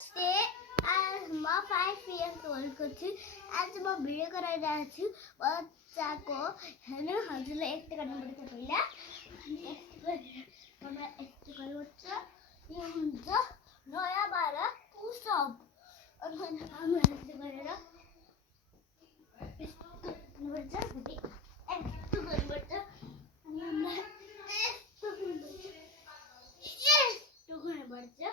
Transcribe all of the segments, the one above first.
Stay as my 5 years old कुछ आज मैं वीडियो करा रहा हूँ बच्चा को है ना हजले एक करना पड़ता पहले एक कर बच्चा ये हुन्छ नया बारा पुशअप और हम एक करेर बच्चा बुद्धि एक कर बच्चा अनि हामीलाई यस्तो गर्ने बच्चा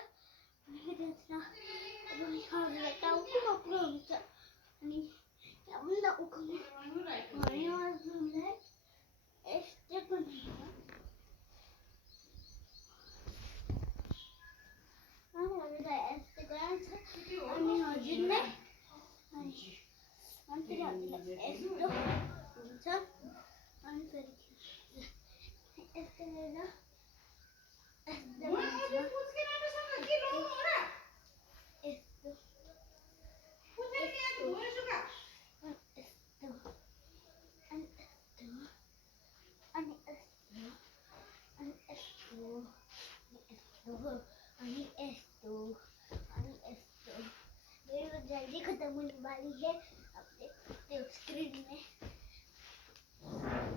जल्दी खत्म होने वाली है अब देखते हो स्क्रीन में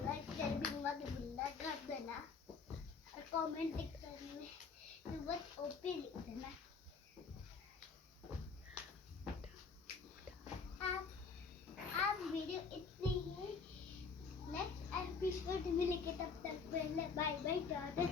लाइक शेयर भी मत भूलना कर देना और कमेंट सेक्शन में सुबह ओपी लिख देना आप वीडियो इतनी ही नेक्स्ट एपिसोड में लेके तब तक पहले बाय बाय टाटा।